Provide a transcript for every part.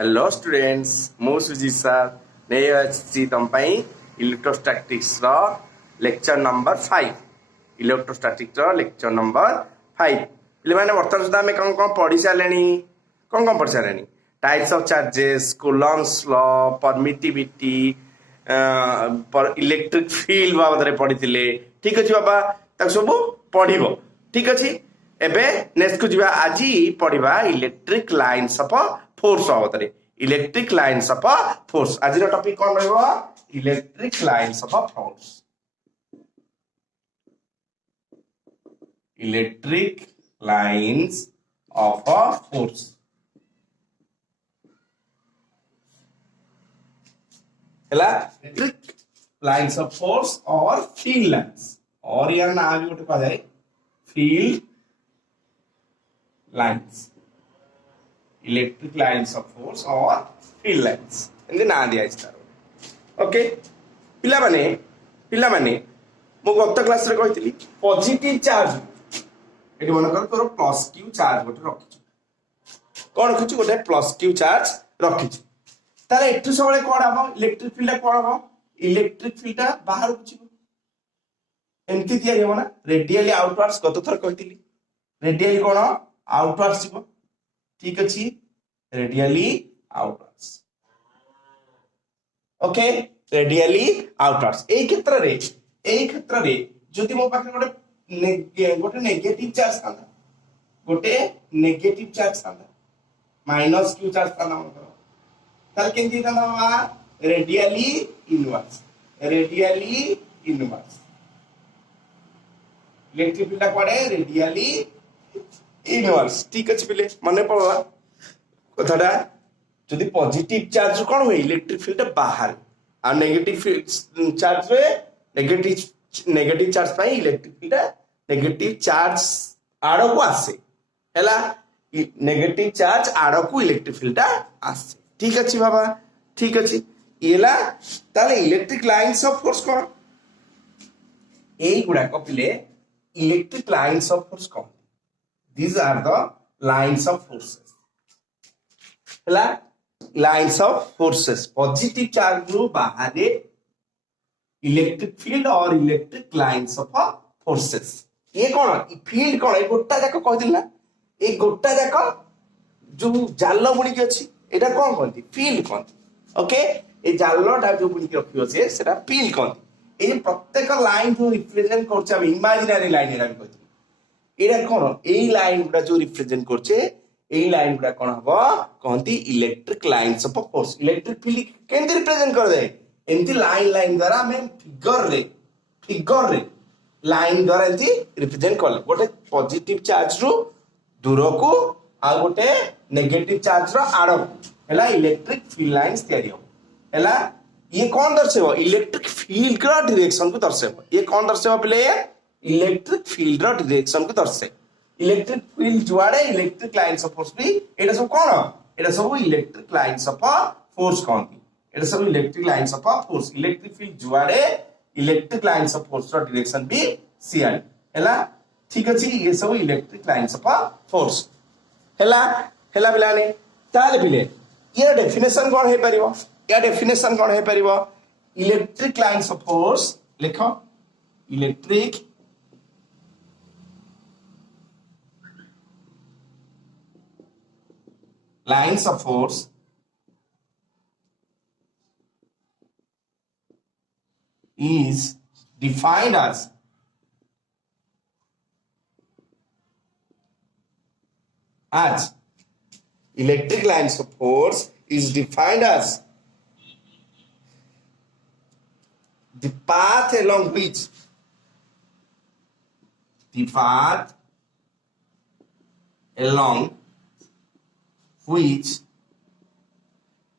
Hello students मु Sujit sir नहीं अच्छी तुम electrostatics lecture number 5 electrostatics lecture number 5 पे बर्तमान सुधा आम कौन कौन पढ़ी सारे कौन पढ़ी सारे types of charges Coulomb's law permittivity electric field बाबद पढ़ी ठीक अच्छे बाबा सब पढ़ ठीक अच्छे एबे नेक्स्ट को जीवा आज पढ़ा इलेक्ट्रिक लाइन्स ऑफ फोर्स बाबद इलेक्ट्रिक लाइन्स ऑफ फोर्स आज टॉपिक कौन रहा electric lines of force electric lines of force electric lines of force और फील्ड लाइन्स और यार ना भी गोटे कह जाए field lines electric lines of force और फील्ड लाइन्स एमती ना दिया ओके पिला माने मु गत क्लास रे कहितली पॉजिटिव चार्ज एटी मन कर तोर प्लस क्यू चार्ज गोटे रखिछु कोन रखिछु गोटे प्लस क्यू चार्ज रखिछु ताले एटु सबले कोन हबो इलेक्ट्रिक फील्ड कोन हबो इलेक्ट्रिक फील्ड बाहर को छिबो एमती तयारी हो ना रेडियली आउटवर्ड्स गत थर कहितली रेडियली कोन आउटवर्ड्स छिबो ठीक अच्छी radially outwards okay radially outwards ए क्षेत्र रे जदि मो पाखे गोटे नेगेटिव चार्ज थांदा गोटे नेगेटिव चार्ज थांदा माइनस क्यू चार्ज थांदा मतलब ताल केंती थांदा बा रेडियली इनवर्स इलेक्ट्रिक फील्ड पड़े रेडियली इनवर्स ठीक अच्छे पिले मन पड़ा कथाटा जदि पॉजिटिव चार्ज कौन हुए इलेक्ट्रिक फील्ड बाहर आ नेगेटिव चार्ज रे नेगेटिव चार्ज पाई इलेक्ट्रिक फील्ड नेगेटिव चार्ज आड़ को आसे हैला नेगेटिव चार्ज आड़ को इलेक्ट्रिक फील्ड आसे ठीक अच्छे बाबा ठीक अच्छे येला ताले इलेक्ट्रिक लाइन्स ऑफ फोर्स कौन एई गुडा को पिले इलेक्ट्रिक लाइन्स ऑफ फोर्स कौन these are the lines of forces hela lines of forces positive charge ru bahare electric field or electric lines of forces ये कौन फील्ड कौन गोटा जाक कहथिल ना ए गोटा जाक जो जाल बुणी के अछि एटा कौन कहती फील्ड कहती ओके ए जालटा जो बुणी के रखियो से सेटा फील्ड कहती ए प्रत्येक लाइन जो रिप्रेजेंट करछ हम इमेजिनरी लाइन एरा कहती एरा कौन एई लाइन गुडा जो रिप्रेजेंट करछे एई लाइन गुडा कौन हबो कहंती electric lines of force electric field केंति रिप्रेजेंट कर दे एंती लाइन द्वारा हमें फिगर रे लाइन द्वारा एंती रिप्रेजेंट कर गोटे पॉजिटिव चार्ज रो दूर को आ गोटे नेगेटिव चार्ज रो आड़ हैला इलेक्ट्रिक फील्ड लाइन्स तयारी हो हैला ये कौन दर्शाइबो इलेक्ट्रिक फील्ड रो डायरेक्शन को दर्शाइबो ये कौन दर्शाइबो पहिले इलेक्ट्रिक फील्ड रो डायरेक्शन को दर्शाए इलेक्ट्रिक फील्ड जुआड़े इलेक्ट्रिक लाइन्स ऑफ फोर्स भी एटा सब कोन एटा सब इलेक्ट्रिक लाइन्स ऑफ फोर्स कहंती एटा सब electric lines of force electric field जुआड़े इलेक्ट्रिक लाइन्स ऑफ फोर्स रो डायरेक्शन भी सिआर हैला ठीक अछि ये सब इलेक्ट्रिक लाइन्स ऑफ फोर्स हैला बिलाने ताले बिले ये डेफिनेशन कोन हे परिबो या डेफिनेशन कोन हे परिबो इलेक्ट्रिक लाइन्स ऑफ फोर्स लिखो electric lines of force is defined as electric lines of force is defined as the path along which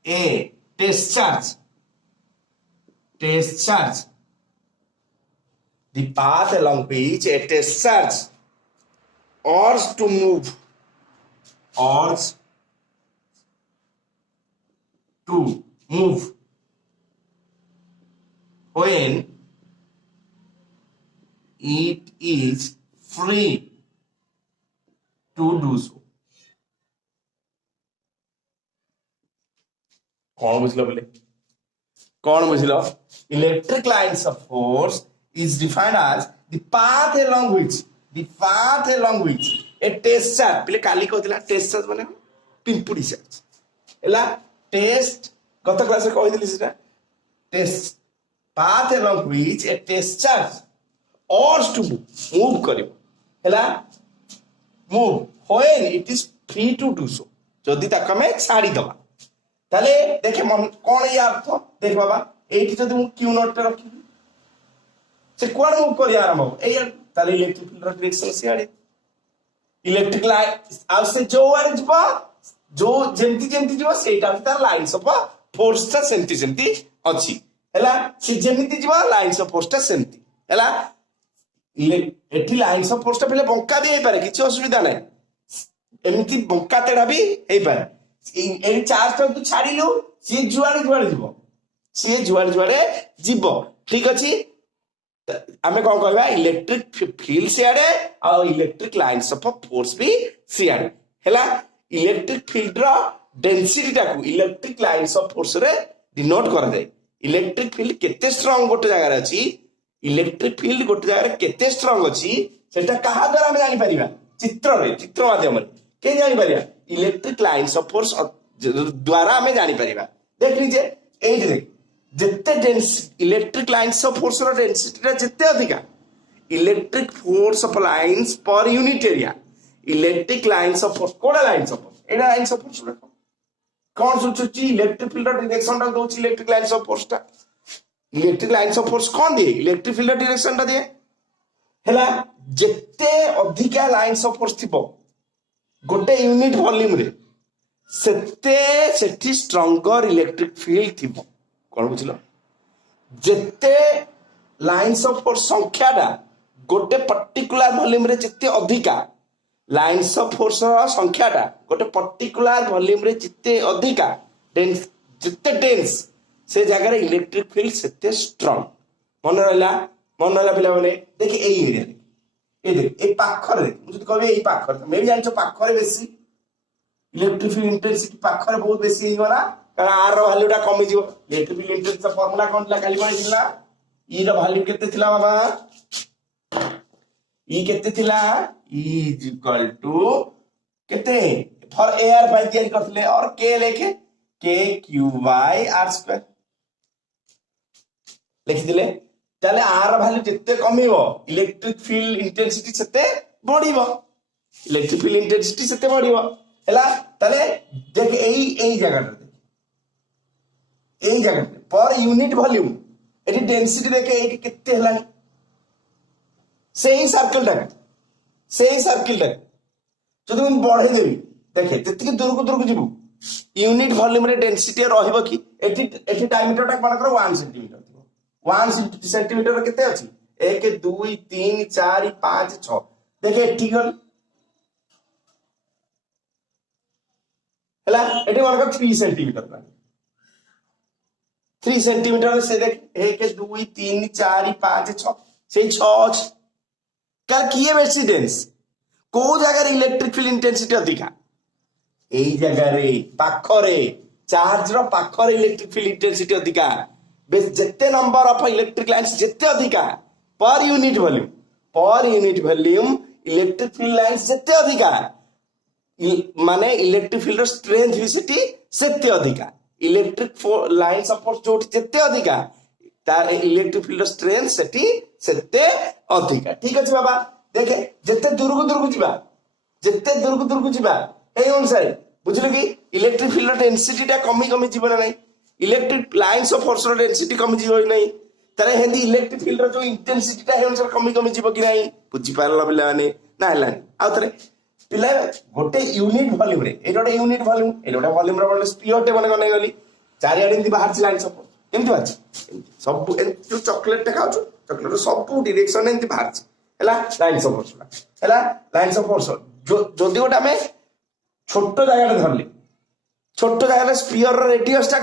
a test charge the path along which a test charge ought to move when it is free to do so कौन बुझल बोले कौन बुझल electric lines of force is defined as the path along which a test charge पिले काली कहथिला test charge माने पिंपुडी charge एला test गत क्लास रे कहि दिली सेटा test path along which a test charge ought to move करिवो एला move when it is free to do so जदि ताका में छाड़ी दबा ताले देखे मन कोन या अर्थ देख बाबा एठी जदि मु क्यू नॉट रखी से कोड मूव करि आरंभ हो ए ताले इलेक्ट्रिक फील्ड रो डायरेक्शन से आड़े इलेक्ट्रिक लाइन आउ से जो आड़े जबा जो जेंति जबा सेटा तार लाइन्स ऑफ फोर्स ता सेंति अछि हला से जेमिति जबा लाइन्स ऑफ फोर्स ता सेंति हला एठी लाइन्स ऑफ फोर्स ता पहिले बंका भी हे पारे किछ असुविधा नै एमिति बंका तेडा भी हे पारे ए चार्ज ता तू छाडिलु से जुआड़े जीवो ठीक अछि आमे कौन कहबा इलेक्ट्रिक फील्ड सियाडे और इलेक्ट्रिक लाइन्स ऑफ फोर्स भी सियाडे हैला इलेक्ट्रिक फील्ड रो डेंसिटी टाकू इलेक्ट्रिक लाइन्स ऑफ फोर्स रे डिनोट कर दे इलेक्ट्रिक फील्ड केते स्ट्रांग गोटे जगह रे अछि इलेक्ट्रिक फील्ड गोटे जगह रे केते स्ट्रांग अछि सेटा कहा द्वारा हम जानि परिबा चित्र माध्यम रे के जानि परिबा इलेक्ट्रिक लाइन्स ऑफ फोर्स द्वारा हम जानि परिबा देख लीजिए एई देख जितने electric lines of force rho density जितने अधिका electric force of lines per unit area electric lines of force कोडा लाइन्स ऑफ फोर्स एडा लाइन्स ऑफ फोर्स देखो कौन सोचुची इलेक्ट्रिक फील्ड डायरेक्शन टा दोची इलेक्ट्रिक लाइन्स ऑफ फोर्स टा इलेक्ट्रिक लाइन्स ऑफ फोर्स कौन दिए इलेक्ट्रिक फील्ड डायरेक्शन टा दिए हैला जितने अधिका लाइन्स ऑफ फोर्स थिबो गोटे यूनिट वॉल्यूम रे सेते सेठी स्ट्रॉन्गर इलेक्ट्रिक फील्ड थिबो कौन बुझल जिते लाइन्स ऑफ फोर्स संख्याटा गोटे पर्टिकुलर वॉल्यूम रे जिते अधिका लाइन्स ऑफ फोर्स संख्याटा गोटे पर्टिकुलर वॉल्यूम रे जिते अधिका डेंस जिते डेंस से जगह इलेक्ट्रिक फील्ड सेते स्ट्रांग मन रहला पिला माने देखि एई एरिया ए देख ए पाखर रे मुझे कहबे एई पाखर मे भी जानछो पाखर बेसी इलेक्ट्रिक फील्ड इंटेंसिटी पाखर बहुत बेसी ही होला कारण आर रो वैल्यूटा कमी जीवो इलेक्ट्रिक फील्ड इंटेंसिटी फार्मूला कोन ला खाली कोन थिला ई रो वैल्यू केते थिला बाबा ई केते थिला ई इज इक्वल टू केते फॉर एआर बाय तैयारी करथले और के लेके के क्यू बाय आर स्क्वायर लिखि दिले ताले आर वैल्यू जत्ते कमिवो इलेक्ट्रिक फील्ड इंटेंसिटी सेते बढ़िवो इलेक्ट्रिक फील्ड इंटेंसिटी सेते बढ़िवो हला ताले देख एई जगह एई जगह पर यूनिट वॉल्यूम एटी डेंसिटी देखे एटी कितने हलानी सेही सर्कल टा जदि हम बढ़े देबी देखे जति दूर को जीवु यूनिट वॉल्यूम रे डेंसिटी रहइबो कि एटी डायमीटर टा मानकर 1 सेंटीमीटर थिबो 1 सेंटीमीटर रे केते अछि 1 2 3 4 5 6 देखे एटी गल हला एटी मानकर 3 सेंटीमीटर 3 सेंटीमीटर से देख 1 2 3 4 5 6 से 6 कर किए बेसी डेंस को जगह इलेक्ट्रिक फील्ड इंटेंसिटी अधिका एई जगह रे पाखरे चार्ज रो पाखरे इलेक्ट्रिक फील्ड इंटेंसिटी अधिका बेस जत्ते नंबर ऑफ इलेक्ट्रिक लाइन्स जत्ते अधिका पर unit volume electric field lines जत्ते अधिका माने इलेक्ट्रिक फील्ड स्ट्रेंथ भी सेते अधिका इलेक्ट्रिक लाइन्स ऑफ फोर्स जोटी जत्ते अधिका तार इलेक्ट्रिक फील्ड स्ट्रेंथ सेते अधिका ठीक अछि बाबा देखे जत्ते दूर को जिबा ए अनुसार बुझलो कि इलेक्ट्रिक फील्ड डेंसिटी टा कमी जीव ना नहीं electric lines of force density कमी जीव नहीं तारे हेंदी इलेक्ट्रिक फील्ड जो इंटेंसिटी टा हे अनुसार कमी जीव कि नहीं बुझी पारला पिला माने ना हलानी आ तरे पिला गोटे यूनिट वॉल्यूम रे एटा यूनिट वॉल्यूम एटा वॉल्यूम रे बोले स्फीयर टे माने गली चारि आडी बाहर छी लाइन्स ऑफ फोर्स एमति बाच सब जो चॉकलेट टा खाउ चॉकलेट सब डायरेक्शन एमति बाहर छी हला लाइन्स ऑफ फोर्स हला लाइन्स ऑफ फोर्स जदि गोटा में छोट जगह धरली छोट जगह स्फीयर रेडियस टा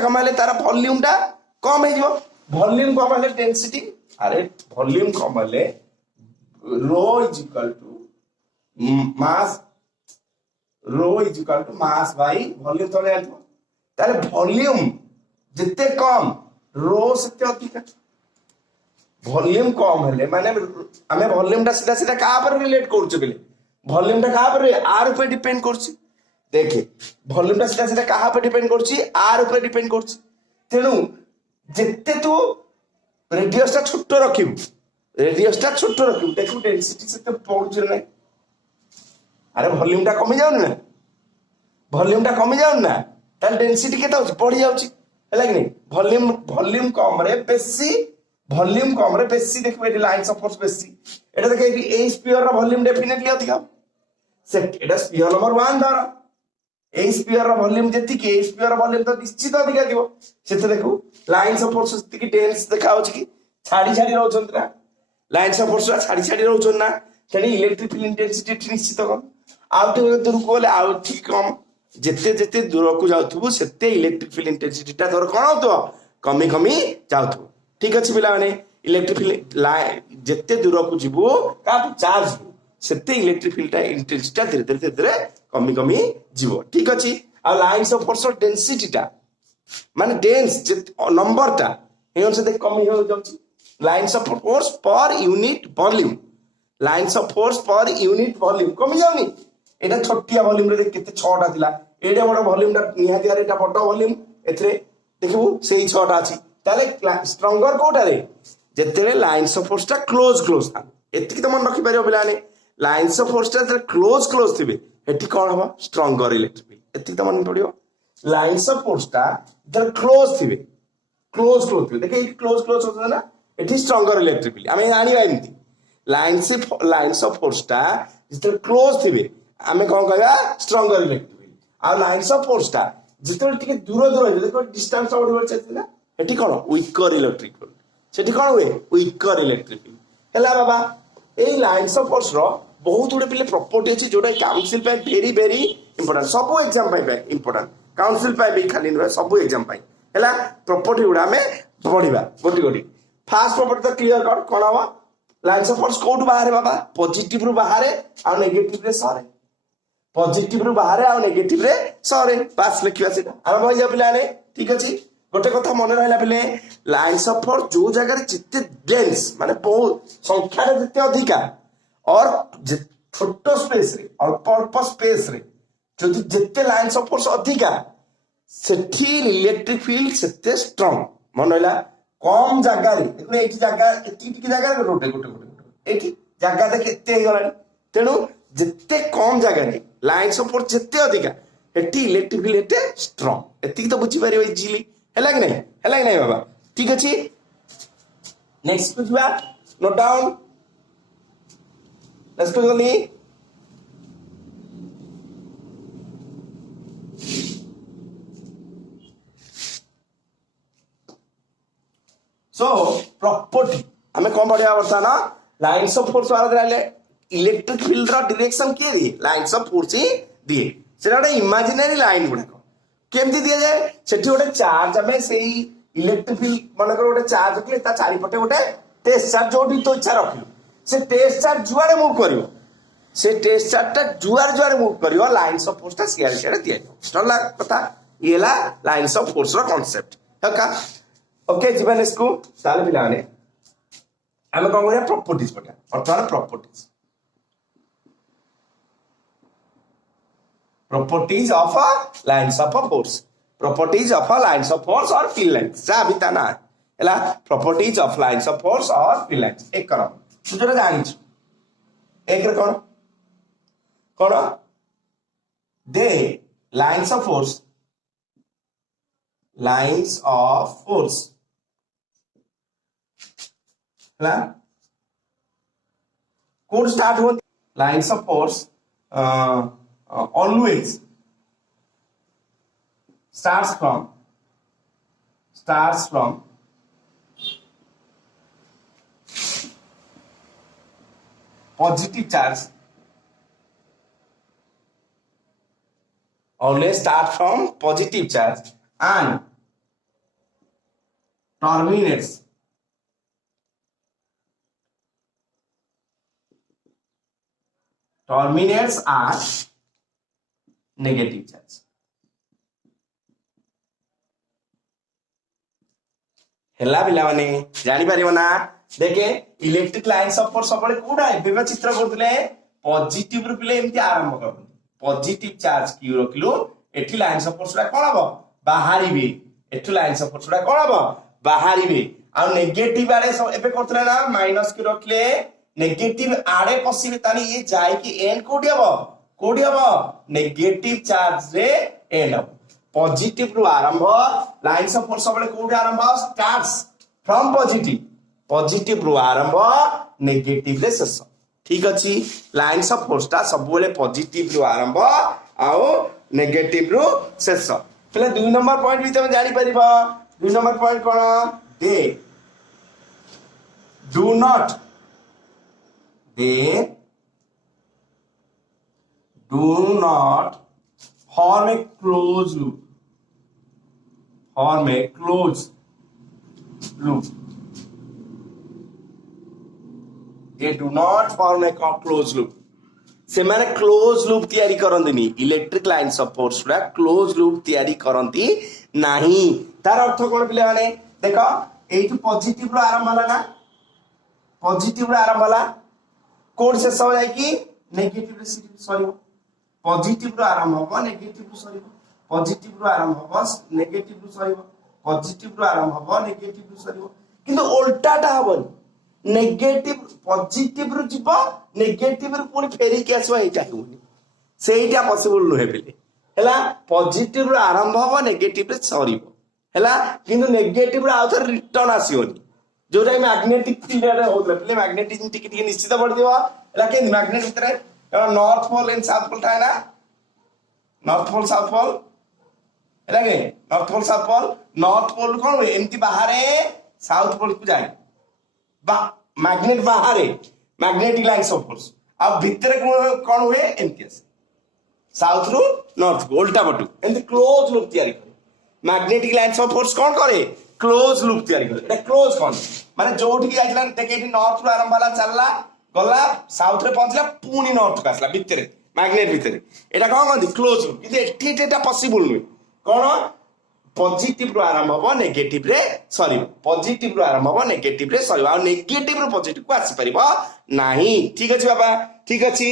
कम हेले तार वॉल्यूम टा कम हे वॉल्यूम कम हेले डेंसिटी अरे वॉल्यूम कम हेले rho is equal to mass by volume तो जानथो ताले वॉल्यूम जिते कम रो सेते अधिक वॉल्यूम कम हेले माने आमे वॉल्यूम टा सीधा सीधा का पर रिलेट करछु बेले वॉल्यूम टा का पर आर ऊपर डिपेंड करछि देखे वॉल्यूम टा सीधा सीधा का पर डिपेंड करछि आर ऊपर डिपेंड करछि तेनु जिते तू रेडियस टा छोट रखिबू रेडियस टा छोट रखिबू देखू डेंसिटी सेते पहुंच नै अरे वॉल्यूम टा कमी जाउन ना वॉल्यूम टा कमी जाउन ना ताल डेंसिटी केता होछि बढ़ी जाउछि हैला कि नै वॉल्यूम वॉल्यूम कम रे बेसी वॉल्यूम कम रे बेसी देखबे एटी लाइंस ऑफ फोर्स बेसी एटा देखे ए स्फीयर रो वॉल्यूम डेफिनेटली अधिक से एटा स्फीयर नंबर 1 धर ए स्फीयर रो वॉल्यूम जति के ए स्फीयर रो वॉल्यूम तो निश्चित अधिक दिबो सेते देखू लाइंस ऑफ फोर्स जति की डेंस देखा होछि कि छाड़ी छाड़ी रहउछन ना लाइंस ऑफ फोर्स छाड़ी छाड़ी रहउछन ना तेनी इलेक्ट्रिक फील्ड इंटेंसिटी निश्चित कम आउट दूर को बोले आउट कम जिते जिते दूर को जाउथबो सेते इलेक्ट्रिक फील्ड इंटेंसिटी ता तोर कोन होतो कमी कमी जाउथबो ठीक अछि पिला माने इलेक्ट्रिक फील्ड जिते दूर को जिवो का चार्ज सेते इलेक्ट्रिक फील्ड इंटेंसिटी धीरे धीरे धीरे कमी कमी जिवो ठीक अछि आ लाइंस ऑफ फोर्स डेंसिटी ता माने डेंस नंबर ता एन से देख कमी हो जाउछि lines of force per unit volume lines of force per unit volume कमी जाउनी एटा छोटिया वॉल्यूम रे केते 6टा थिला एटा बड़ वॉल्यूम टा निहाती रे एटा बड़ वॉल्यूम एथरे देखिबू सेही 6टा अछि ताले स्ट्रॉन्गर कोटा रे जेतेले लाइंस ऑफ फोर्स टा क्लोज था एतिक त मन रखि परियो बिलाने लाइंस ऑफ फोर्स टा क्लोज थिबे एठी कोन हबो स्ट्रॉन्गर इलेक्ट्रिक फील्ड एतिक त मन पड़ियो लाइंस ऑफ फोर्स टा जर क्लोज थिबे देखे क्लोज होता ना एठी स्ट्रॉन्गर इलेक्ट्रिक फील्ड आमे आनी बाइंती लाइंस ऑफ फोर्स टा जिते क्लोज थिबे आमे कोन कहबा स्ट्रॉन्गर इलेक्ट्रिक फील्ड आ लाइंस ऑफ फोर्स टा जिते टिके दूर दूर देखो डिस्टेंस बढ़ि बढ़ि चलतिला एठी कोन वीकर इलेक्ट्रिक फील्ड सेठी कोन हुए वीकर इलेक्ट्रिक फील्ड हला बाबा ए लाइंस ऑफ फोर्स रो बहुत गुडे पिले प्रॉपर्टी अछि जोडा काउंसिल पे वेरी वेरी इंपोर्टेंट सब एग्जाम पे इंपोर्टेंट काउंसिल पे भी खाली न सब एग्जाम पे हला प्रॉपर्टी गुडा में पढिबा गोटी गोटी फर्स्ट प्रॉपर्टी तो क्लियर कर कोन हवा लाइंस ऑफ फोर्स कोड बाहर बाबा पॉजिटिव रु बाहर आ नेगेटिव रे सरे पॉजिटिव रु बाहर आ नेगेटिव रे सरे पास लिखिया सेटा आरंभ हो जा पिलाने ठीक अछि गोटे कथा मन रहला पिले लाइंस ऑफ फोर्स जो जगह जिते डेंस माने बहुत संख्या रे जिते अधिका और छोटो स्पेस रे अल्प स्पेस रे जो जिते लाइंस ऑफ फोर्स अधिका सेठी इलेक्ट्रिक फील्ड सेते स्ट्रांग मन रहला कम जगह रे देखो एठी जगह एठी जगह रे गोटे एठी जगह देख एते हे गलानी तेनु जिते कम जगह रे लाइंस ऑफ फोर्स जिते अधिका एठी इलेक्ट्रिक फील्ड एते स्ट्रांग एती तो बुझी पारियो इजीली हैला कि नहीं बाबा ठीक अछि नेक्स्ट बुझबा नोट डाउन लेट्स गो जल्दी सो प्रॉपर्टी हमें कौन बढ़िया बर्तमान लाइंस ऑफ फोर्स वाला रहले इलेक्ट्रिक फील्ड रा डायरेक्शन के दिए लाइंस ऑफ फोर्स ही दिए सेटा गोटे इमेजिनरी लाइन गुडा केमती दिया जाए सेठी गोटे चार्ज हमें सेही इलेक्ट्रिक फील्ड मन कर गोटे चार्ज रखले ता चारि पटे गोटे टेस्ट चार्ज जोडी तो इच्छा रखियो से टेस्ट चार्ज जुआरे मूव करियो से टेस्ट चार्ज ता जुआरे मूव करियो लाइंस ऑफ फोर्स ता सियार सियार दिया स्टॉला कथा येला लाइंस ऑफ फोर्स रा कांसेप्ट हका ओके जीवन इसको ताले पिलाने हमें कौन करिया प्रॉपर्टीज पटा अर्थात properties of a lines of a force properties of a lines of force or field lines जा भी ता ना हैला properties of lines of force or field lines एक करो तू जरा जानि एक रे कोन दे lines of force हैला कोड स्टार्ट हो lines of force always starts from positive charge always start from positive charge and terminates at negative charge ହେଲା ପିଲାମାନେ ଜାଣିପାରିବ ନା ଦେଖେ ଇଲେକ୍ଟ୍ରିକ ଲାଇନ୍ସ ଅଫ ଫୋର୍ସ ସବୁବେଳେ କୋଉଟା ଏବେ ଚିତ୍ର କରୁଥିଲେ ପଜିଟିଭ ରୁ ପିଲେ ଏମିତି ଆରମ୍ଭ କରନ୍ତି ପଜିଟିଭ ଚାର୍ଜ କ୍ୟୁ ରଖିଲୁ ଏଠି ଲାଇନ୍ସ ଅଫ ଫୋର୍ସ କଣ ହବ ବାହାରିବେ ଏଠୁ ଲାଇନ୍ସ ଅଫ ଫୋର୍ସ କଣ ହବ ବାହାରିବେ ଆଉ ନେଗେଟିଭ ଆଡେ ଏବେ କରୁଥିଲେ ନା ମାଇନସ କ୍ୟୁ ରଖିଲେ ନେଗେଟିଭ ଆଡେ ପଶିବେ ତାହେଲେ ଇଏ ଯାଇକି ଏଣ୍ଡ କୋଉଠି ହବ ନେଗେଟିভ ଚାର୍ଜ ରେ एंड ऑफ पॉजिटिव रु आरंभ लाइन्स ऑफ फोर्स सबले कोठी आरंभ स्टार्ट्स फ्रॉम पॉजिटिव रु आरंभ नेगेटिव रे शेष ठीक अछि लाइन्स ऑफ फोर्स ता सब बेले पॉजिटिव रु आरंभ आउ नेगेटिव रु शेष पहले 2 नंबर पॉइंट भी तुम जानि परिबा 2 number point cone they do not form a closed loop they do not form a closed loop से माने क्लोज लूप तैयारी करंदिनी इलेक्ट्रिक लाइन्स ऑफ फोर्स रा क्लोज लूप तैयारी करंती नाही तार अर्थ कोन पिले माने देखो एठु पॉजिटिव रो आरंभ होला ना पॉजिटिव रो आरंभ होला कोड से सब जाय कि नेगेटिव रे सॉरी पॉजिटिव रो आरंभ हो नेगेटिव रो सरीबो पॉजिटिव रो आरंभ हो नेगेटिव रो सरीबो पॉजिटिव रो आरंभ हो नेगेटिव रो सरीबो किंतु उल्टाटा हबन नेगेटिव पॉजिटिव रो जिवो नेगेटिव रो पुनी फेरी के आसो एटा होनी सेइटा पॉसिबल नहे बेले हला पॉजिटिव रो आरंभ हो नेगेटिव रे सरीबो हला किंतु नेगेटिव रो आउथर रिटर्न आसीओनी जोटा मैग्नेटिक फील्ड रे होतले पले मैग्नेटिज्म टिके निश्चित पड़ दिबो हला के मैग्नेट भीतर north pole and south pole था ना नॉर्थ पोल साउथ पोल है नॉर्थ पोल कौन हुए एमती बाहर साउथ पोल को जाए मैग्नेट बाहर मैग्नेटिक लाइन्स ऑफ फोर्स अब भीतर कौन हुए एमती साउथ रु नॉर्थ को उल्टा पटू एमती क्लोज लूप तैयारी करे मैग्नेटिक लाइन्स ऑफ फोर्स कौन करे क्लोज लूप तैयारी करे एटा क्लोज कौन माने जोठी की जाइला देखे एठी नॉर्थ रु आरंभ वाला चलला गला साउथ रे पहुंचला पुनी नॉर्थ का आसला भितरे मैग्नेट भितरे एटा कोन कहंदी क्लोज लूप किंतु एठी एटा पॉसिबल नुय कोन पॉजिटिव रो आरंभ हो नेगेटिव रे सॉरी पॉजिटिव रो आरंभ हो नेगेटिव रे सॉरी आ नेगेटिव रो पॉजिटिव को आसी परिबो नाही ठीक अछि बाबा ठीक अछि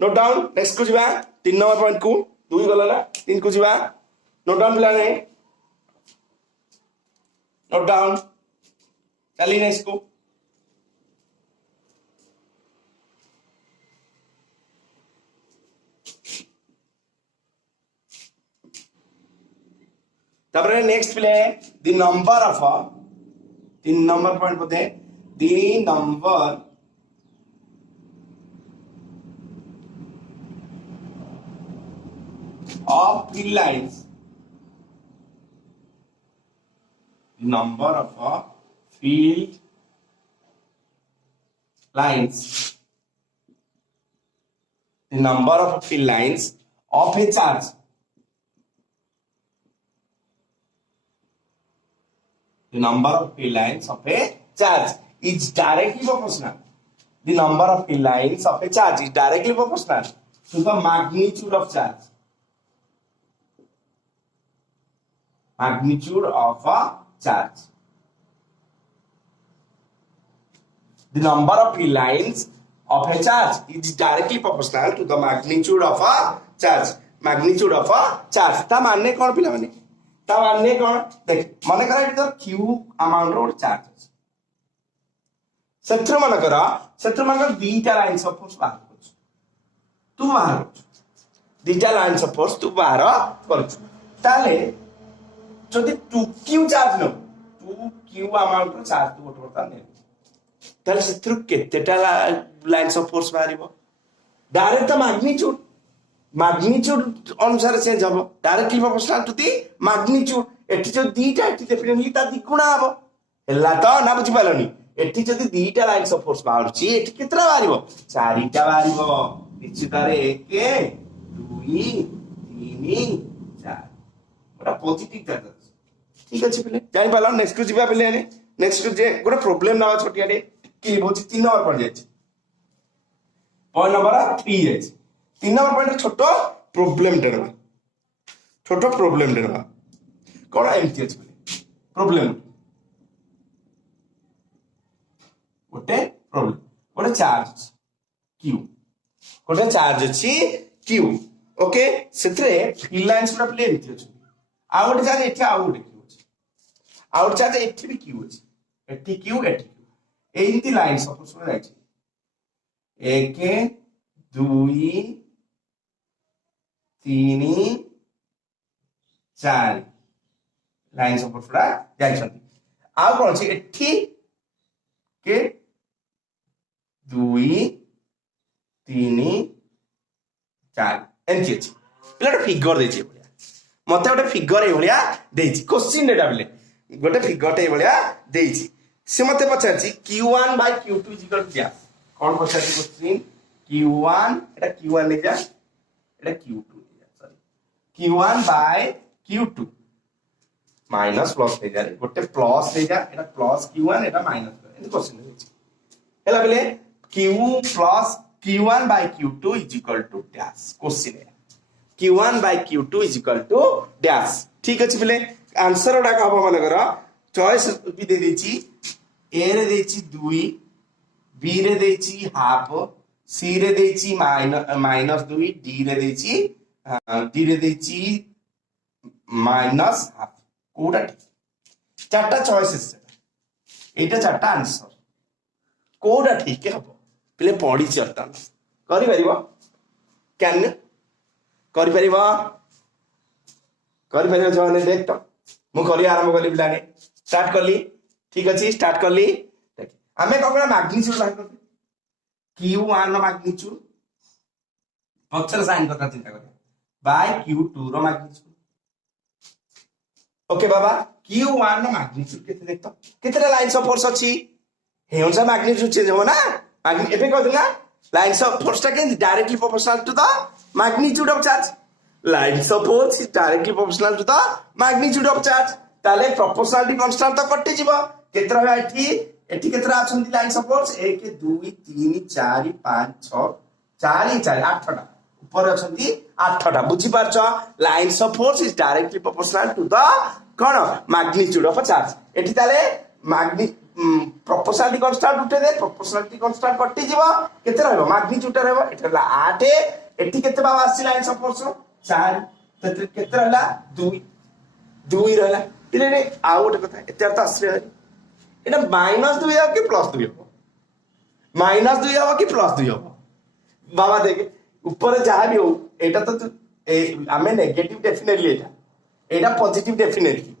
नोट डाउन नेक्स्ट को जिबा 3 नंबर पॉइंट को 2 गला ना 3 को जिबा note down plan note down चली नेक्स्ट को तापर next play the number of 3 number point बोलते हैं the number of field lines number of field lines the number of field lines of a charge the number of field lines of a charge is directly proportional the number of field lines of a charge is directly proportional to the magnitude of charge magnitude of a charge the number of field lines of a charge is directly proportional to the magnitude of a charge magnitude of a charge ता माने कोन पिला माने ता माने कोन देख माने करा इधर q अमाउंट रो चार्ज सेत्र माने करा दुईटा लाइन्स ऑफ फोर्स बाहर कर तू बाहर दुईटा लाइन्स ऑफ फोर्स तू बाहर कर ताले जदि 2q चार्ज न 2q अमाउंट रो चार्ज तू गोटे बता ने ताले सेत्र केतेटा लाइन्स ऑफ फोर्स बाहरिबो डायरेक्ट मैग्नीट्यूड अनुसार चेंज हो directly proportional to the magnitude एठी जो दीटा एठी डेफिनेटली ता दिगुणा हबो हला तो ना बुझि पालनी एठी जदि दीटा लाइन्स ऑफ फोर्स बाहरची एठी केतरा बाहरिबो चारिटा बाहरिबो निश्चितारे 1 2 3 4 बड़ा पॉजिटिव चार्ज ठीक अछि पहिले जानि पालो नेक्स्ट को जिबा पहिले नेक्स्ट को जे गोटे प्रॉब्लम ना छोटियाडे कि बोछि 3 नंबर पड़ जाय पॉइंट नंबर 3 है 3 नंबर पॉइंट छोटो प्रॉब्लम डेनबा कौन एमती अछि प्रोब्लेम गोटे प्रोब्लेम गोटे चार्ज क्यू गोटे चार्ज अच्छी क्यू ओके से फील्ड लाइन्स गुड़ा प्ले एमती अच्छे आउ गोटे चार्ज एठी आउ गोटे क्यू अच्छे आउ गोटे चार्ज एठी भी क्यू अच्छे एठी क्यू एमती लाइन सपोज गुड़ा जाइए 1 2 3 4 लाइन सपोज गुड़ा जाइए आउ कौन अच्छे एठी के 2 3 4 एमती अच्छे पिला फिगर देछि मत गोटे फिगर ये क्वेश्चन एटा बोले गोटे फिगर ये देछि से मत पचार Q1 by Q2 is equal to क्या कौन पचार क्वेश्चन Q1 एटा Q1 ले जा एटा Q2 ले जा sorry Q1 by Q2 minus plus ले जा गोटे प्लस ले जा एटा plus Q1 Etah minus and question देछि हेला बोले Q plus Q1 by Q2 is equal to dash question है Q1 by Q2 is equal to dash ठीक अछि बोले आंसर उडा कहबो मानकर चॉइस भी दे देछि ए रे देछि 2 बी रे देछि हाफ सी रे देछि -2 डी रे देछि माइनस हाफ कोडा चारटा चॉइसेस एटा चारटा आंसर कोडा ठीक है पिले पढ़ी चलता करि परिबो कैन करि परिबो जने देख तो मु करी आरंभ कली पिलाने स्टार्ट करली ठीक अछि स्टार्ट करली देख हमें ककड़ा मैग्नीट्यूड बाहर करते Q1 रो मैग्नीट्यूड पक्षर साइन करता चिंता कर बाय Q2 रो मैग्नीट्यूड ओके बाबा Q1 रो मैग्नीट्यूड केते देख तो केतेटा लाइन्स ऑफ फोर्स अछि हे अनुसार मैग्नीट्यूड चेंज हो ना एबे कहत ना लाइन्स ऑफ फोर्स टा के directly proportional to the magnitude of charge lines of force is directly proportional to the magnitude of charge ताले प्रोपोर्शनलिटी कांस्टेंट तो कटि जीवो केतरा है एठी केतरा अछंती लाइन्स ऑफ फोर्स 1 2 3 4 5 6 4 8टा ऊपर अछंती 8टा बुझी पारछ lines of force is directly proportional to the कोन मैग्नीट्यूड ऑफ चार्ज एठी ताले प्रोपोर्शनलिटी कांस्टेंट उठे दे प्रोपोर्शनलिटी कांस्टेंट कटि जीवो केते रहबो मैग्नीट्यूड रहबो एठला 8 एठी केते बाबा आसी लाइन्स ऑफ फोर्स 4 तत्रे केते रहला 2 रहला इले आ गोटे कथा एते अर्थ आश्रय एटा -2 हो कि +2 हो -2 हो कि +2 हो बाबा देखे ऊपर जहां भी हो एटा तो हमें नेगेटिव डेफिनेटली एटा पॉजिटिव डेफिनेटली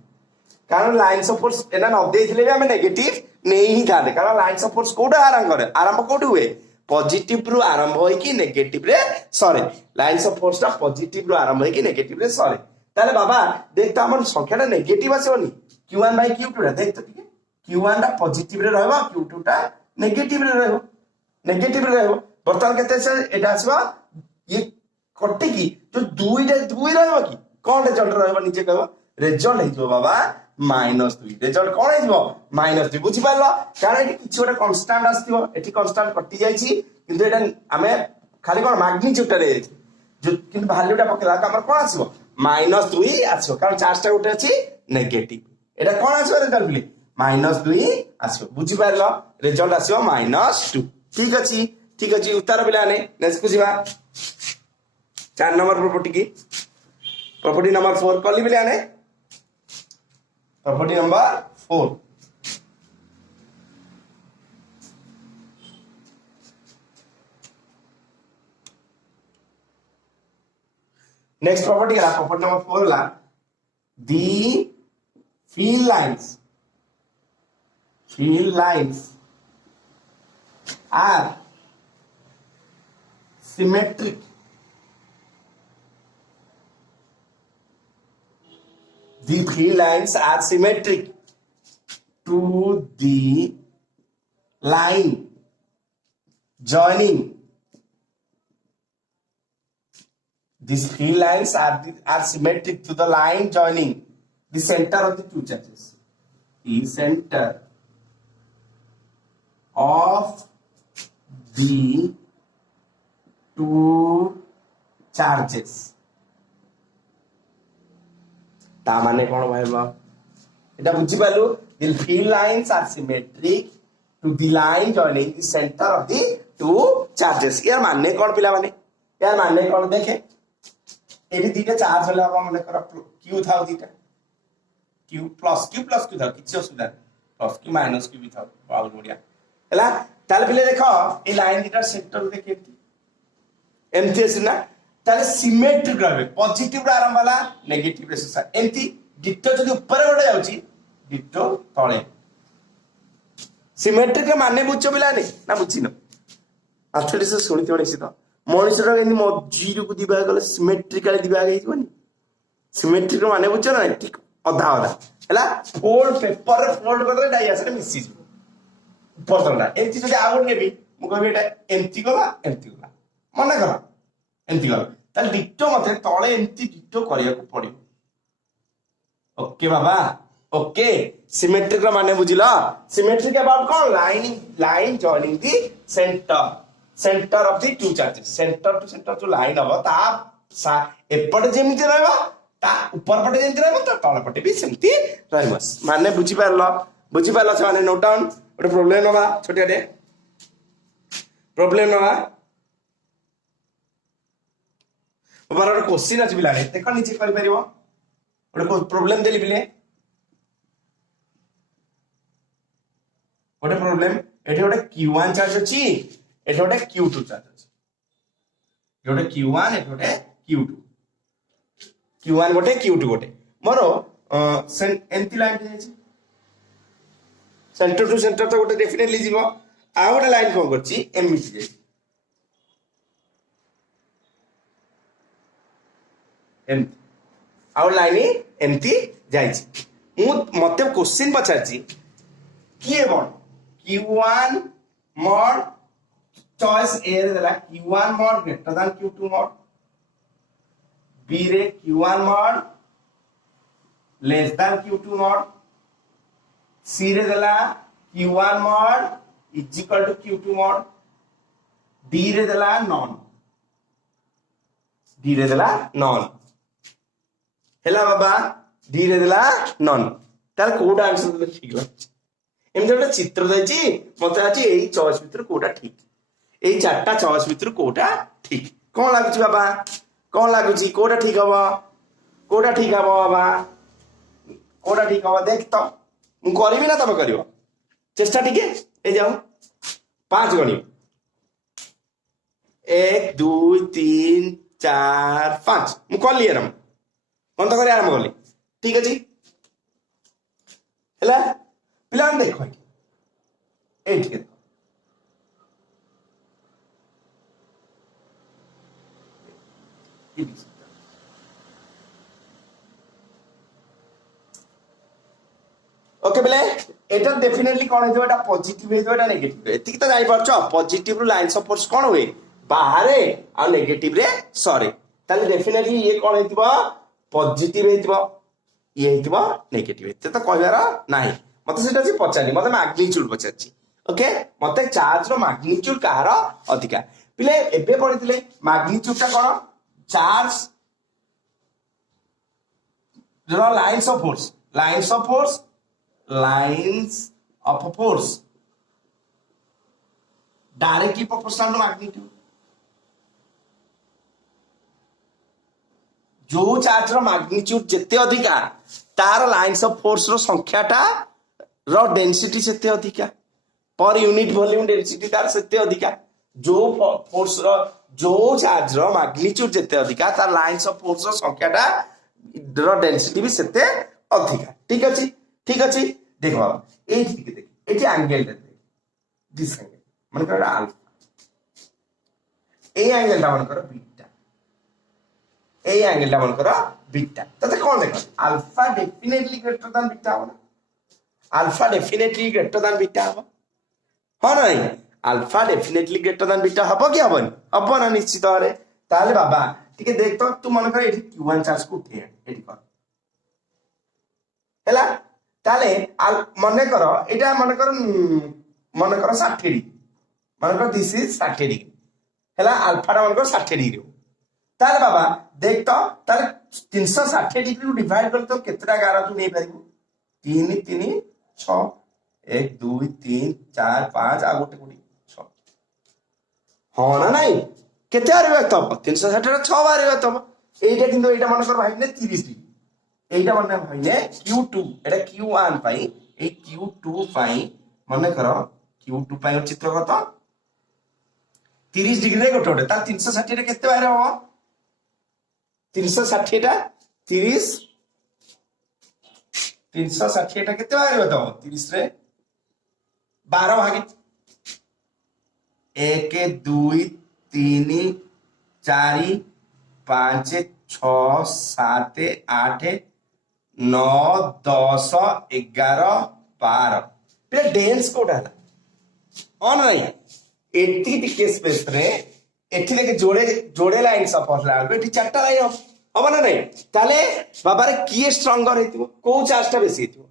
कारण लाइन्स ऑफ फोर्स एना न देथिले भी हमें नेगेटिव नहीं ही था कारण लाइन्स ऑफ फोर्स कोड आरंभ कोड हुए पॉजिटिव रु आरंभ होई कि नेगेटिव रे सॉरी लाइन्स ऑफ फोर्स टा पॉजिटिव रु आरंभ होई कि नेगेटिव रे सॉरी ताले बाबा देख तो हमर संख्या टा नेगेटिव आसेबनी Q1 by Q2 रे देख तो ठीक है Q1 टा पॉजिटिव रे रहबा Q2 टा नेगेटिव रे रहबो बर्तमान केते से एटा आसबा ये कटि की जो 2 रहबो की कोन रिजल्ट रहबो नीचे कहबो रिजल्ट हे जो बाबा -2 रिजल्ट कोन हे जो -2 बुझी पारलो कारण एटी किछ गोटे कांस्टेंट आस्तिबो एटी कांस्टेंट कटि जाईची किंतु एटा हमें खाली कोन मैग्नीट्यूड टा रे जो किंतु वैल्यू टा पकेला हमर कोन आसीबो -2 आसीबो कारण चार्ज टा गोटे अछि नेगेटिव एटा कोन आसीबो रिजल्ट बोली -2 आसीबो बुझी पारलो रिजल्ट आसीबो -2 ठीक अछि उत्तर बिलाने नेक्स्ट बुझिबा 4 नंबर प्रॉपर्टी नंबर 4 कली बिलाने property number 4 next property number 4 ला the field lines are symmetric the field lines are symmetric to the line joining these field lines are symmetric to the line joining the center of the two charges. The center of the two charges. ता माने कौन भाई এটা বুঝি পালু the field lines are symmetric to the line joining the center of the two charges यार मानने कौन पिला माने यार मानने कौन देखे एटी दीटा चार्ज होला हम माने कर q था दीटा q प्लस q था किछ असुविधा प्लस q माइनस q भी था बहुत बढ़िया हला ताले पिले देखो ए लाइन दीटा सेंटर देखे एमती आसीना ताले सिमेट्रिक रहबे पॉजिटिव रे आरंभ वाला नेगेटिव रे शेष एमती डिटो जदी ऊपर गोटे जाउची डिटो तळे सिमेट्रिक माने बुझो पिला नहीं ना बुझिनो एक्चुअली से सुनिते निश्चित मनुष्य रो एनी मजीरु को दिबा गले सिमेट्रिकली दिबा गई जबनी सिमेट्रिक माने बुझो ना ठीक अधा अधा हला फोल्ड पेपर रे फोल्ड करले डाई आसे मिसी ऊपर तळा एंती जदी आउट नेबी मु कहबी एटा एंती गला मन गला एंती गला ताल डिटो मते तळे एंती डिटो करिया को पड़िबो ओके बाबा ओके सिमेट्रिक माने बुझिला सिमेट्रिक अबाउट कौन line joining the centre of the two charges centre to centre जो लाइन हबो ता एपटे जेमिति रहबो ता ऊपर पटे जेमिति रहबो ता तळ पटे भी सेमति रहबो माने बुझि पारलो से माने नोट डाउन ओटे प्रॉब्लम होबा छोटे दे प्रॉब्लम होबा ओबार क्वेश्चन अछि बिलाने देखो नीचे करि परिबो ओटे प्रॉब्लम देली बिले गोटे प्रॉब्लम एठी गोटे q1 चार्ज अछि एठी गोटे q2 चार्ज अछि गोटे q1 एठी गोटे q2 q1 गोटे q2 गोटे मोरो एंती लाइन जे अछि सेंटर टू सेंटर तो गोटे डेफिनेटली जीवो आ गोटे लाइन कोन करछि एमटी जे एम आ लाइन एमटी जाइछि मते क्वेश्चन पछाछि किए बण q1 mod choice a रे देला q1 mod greater than q2 mod b रे q1 mod less than q2 mod c रे देला q1 mod is equal to q2 mod d रे देला non हेला बाबा d रे देला non तार कोड आंसर ठीक लागछ एमते गोटे चित्र देछि मते आछि एई चॉइस भितर कोटा ठीक एई चारटा चॉइस भितर कोटा ठीक कोन लागुछि बाबा कोन लागुछि कोटा ठीक हबो बाबा कोटा ठीक हबो देख तो मु करबी ना तब करियो चेष्टा ठीक है ए जाओ 5 गणी 1 2 3 4 5 मु कर लिए रम कोन तो करे आरंभ करली ठीक अछि हला प्लान देखो ए ठीक है ओके बेले एटा डेफिनेटली कोन हेतो एटा पॉजिटिव हेतो एटा नेगेटिव एतिक त जाई परछो पॉजिटिव रो लाइंस ऑफ फोर्स कोन होए बाहरे आ नेगेटिव रे सॉरी ताले डेफिनेटली ये कोन हेतिबो पॉजिटिव हेतिबो ये हेतिबो नेगेटिव एते त कहबार नाही मते सेटा जे पचानी मते मैग्नीट्यूड पचाची ओके मते चार्ज रो मैग्नीट्यूड कहार अधिका पिले एबे पढितले मैग्नीट्यूड ता कोन चार्ज जो lines of force directly proportional to magnitude जो चार्ज रो मैग्नीट्यूड जेते अधिका तार लाइंस ऑफ फोर्स रो संख्याटा रो डेंसिटी सेते अधिका पर यूनिट वॉल्यूम डेंसिटी तार सेते अधिका जो फोर्स रो जो चार्ज रो मैग्नीट्यूड जेते अधिका तार लाइंस ऑफ फोर्स रो संख्याटा रो डेंसिटी भी सेते अधिका ठीक अछि देखो बाबा ए ठीक देख eighty angle they this angle मन कर अल्फा ए एंगल ता मन कर बीटा ए एंगल ता मन कर बीटा तते कोन देखो alpha definitely greater than beta हो ना alpha definitely greater than beta हो हो नहीं alpha definitely greater than beta हबो कि हबो ना निश्चित रे ताले बाबा ठीक है देख तो तू मन कर एटी q1 चार्ज को उठे एटी कर हैला ताले मन कर एटा मन कर 60 डिग्री मन कर दिस इज 60 डिग्री हैला अल्फा टा मन कर 60 डिग्री ताले बाबा देख तो ताले 360 डिग्री को डिवाइड कर तो केतरा गारा तू नै पारिबो 3 3 6 1 2 3 4 5 आ गोटे कोडी 6 हाँ ना नहीं केते बारे तब 360 रे 6 बारे तब एटा किंतु एटा मन कर भाई ने 30 डिग्री एटा मन भाई ने Q2 एटा Q1 पाई ए Q2 पाई मन कर Q2 पाई चित्र करत 30 डिग्री रे गोटे गोटे ता 360 रे केते बारे हो 360 टा 30 360 टा केते बारे बताओ 30 रे 12 भागे 1 2 3 4 5 6 7 8 9 10 11 12 पे डेंस कोडा ऑन नहीं एटी टिके स्पेस रे एठी देखे जोड़े जोड़े लाइन सपोज लागो एठी चारटा लाइन अब ना नहीं ताले बाबा रे किए स्ट्रॉन्गर हेतिबो को चार्जटा बेसी हेतिबो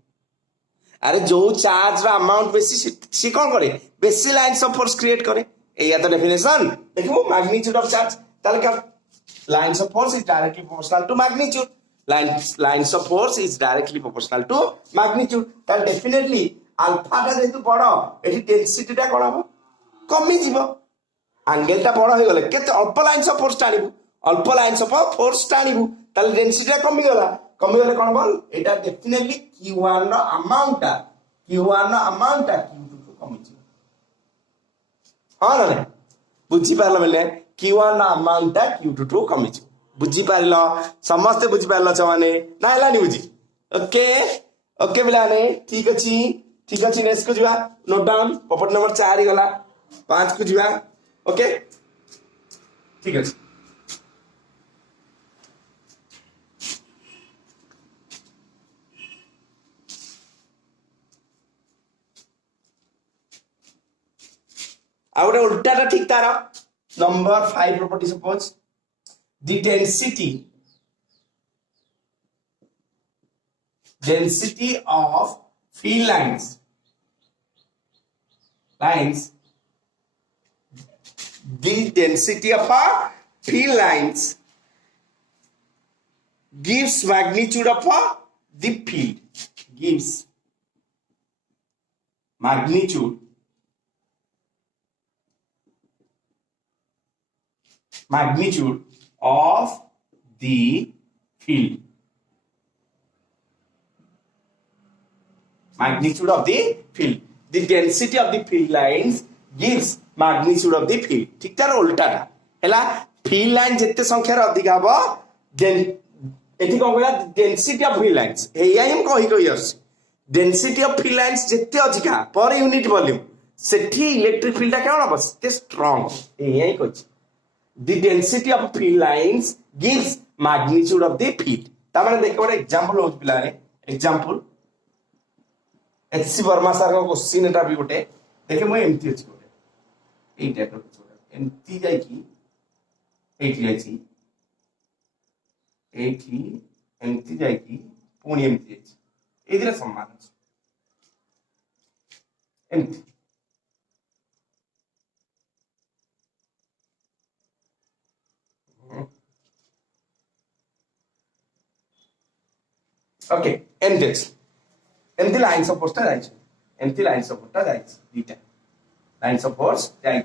अरे जो चार्ज रा अमाउंट बेसी सी कोन करे बेसी लाइन्स ऑफ फोर्स क्रिएट करे एया तो डेफिनेशन देखो मैग्नीट्यूड ऑफ चार्ज ताले का lines of force is directly proportional to magnitude lines of force is directly proportional to magnitude ताले डेफिनेटली अल्फा टा जेतु बड़ एठी डेंसिटी टा कोन हो कमी जीव एंगल टा बड़ हो गले केते अल्प लाइन्स ऑफ फोर्स टाणीबू अल्प लाइन्स ऑफ फोर्स टाणीबू ताले डेंसिटी टा कमी गले कोन बोल एटा डेफिनेटली Q1 रो अमाउंट टा Q1 रो अमाउंट टा Q2 को कमी जीव हां ना बुझी पारलो बेले Q1 रो अमाउंट टा Q2 को कमी जीव बुझी पारलो समस्त बुझी पारलो छमाने ना हला नि बुझी ओके ओके बिलाने ठीक अछि नेक्स्ट को जीवा नोट डाउन पॉइंट नंबर 4 ही गला 5 को जीवा ओके ठीक अछि आउट उल्टा टा ठीक तारा number 5 property suppose the density of field lines the density of a field lines gives magnitude of the field gives magnitude of the field magnitude of the field the density of the field lines gives magnitude of the field ठीक तार उल्टा टा हैला field line जत्ते संख्या रे अधिक हबो देन एठी कोन कहला density of field lines एया हम कहि आसी density of field lines जत्ते अधिक पर यूनिट वॉल्यूम सेठी इलेक्ट्रिक फील्ड केना हबो ते स्ट्रांग एया ही कहछि the density of field lines gives magnitude of the field ता माने देखो ଗୋଟେ एग्जांपल हो पिला रे एग्जांपल एचसी वर्मा सर को क्वेश्चन एटा भी गोटे देखे मैं एमती अछि गोटे एई टाइप रो गोटे एमती जाई की एठी जाई छी एठी एमती जाई की पुणी एमती जाई छी एदिरा समान अछि एमती ओके एमती लाइन्स ऑफ फोर्स टा जाई एमती लाइन्स ऑफ फोर्स टा जाई दीटा लाइन्स ऑफ फोर्स जाई